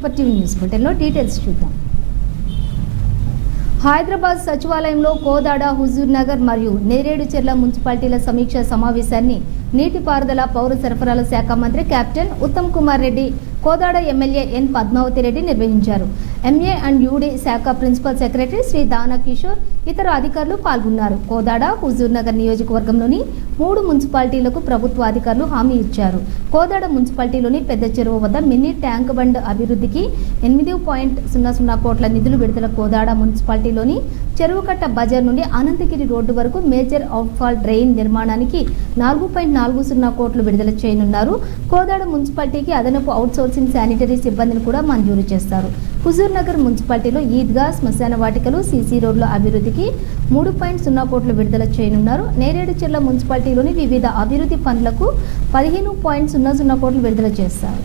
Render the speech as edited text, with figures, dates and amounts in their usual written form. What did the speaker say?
Super TV news బులెటిన్లో details చూద్దాం. హైదరాబాద్ సచివాలయంలో కోదాడ, హుజూర్ నగర్ మరియు నేరేడుచెర్ల మున్సిపాలిటీల సమీక్ష సమావేశాన్ని నీటిపారుదల, పౌర సరఫరాల శాఖ మంత్రి captain Uttam Kumar Reddy, Kodad MLA N Padmavathi Reddy నిర్వహించారు. ఎంఏ అండ్ యూడీ శాఖ ప్రిన్సిపల్ సెక్రటరీ శ్రీ దానా కిషోర్, ఇతర అధికారులు పాల్గొన్నారు. కోదాడ, హుజూర్ నగర్ నియోజకవర్గంలోని 3 మున్సిపాలిటీలకు ప్రభుత్వ అధికారులు హామీ ఇచ్చారు. కోదాడ మున్సిపాలిటీలోని పెద్ద చెరువు వద్ద మినీ ట్యాంక్ బండ్ అభివృద్ధికి 8.00 కోట్ల నిధులు విడుదల. కోదాడ మున్సిపాలిటీలోని చెరువుకట్ట బజార్ నుండి అనంతగిరి రోడ్డు వరకు మేజర్ అవుట్ఫాల్ డ్రైన్ నిర్మాణానికి 4.40 కోట్లు విడుదల చేయనున్నారు. కోదాడ మున్సిపాలిటీకి అదనపు అవుట్సోర్సింగ్ శానిటరీ సిబ్బందిని కూడా మంజూరు చేస్తారు. హుజూర్ నగర్ మున్సిపాలిటీలో ఈద్గా, శ్మశాన వాటికలు, సీసీ రోడ్ల అభివృద్ధికి 3.0 కోట్లు విడుదల చేయనున్నారు. నేరేడుచెర్ల మున్సిపాలిటీలోని వివిధ అభివృద్ధి పనులకు 15.00 కోట్లు విడుదల చేస్తారు.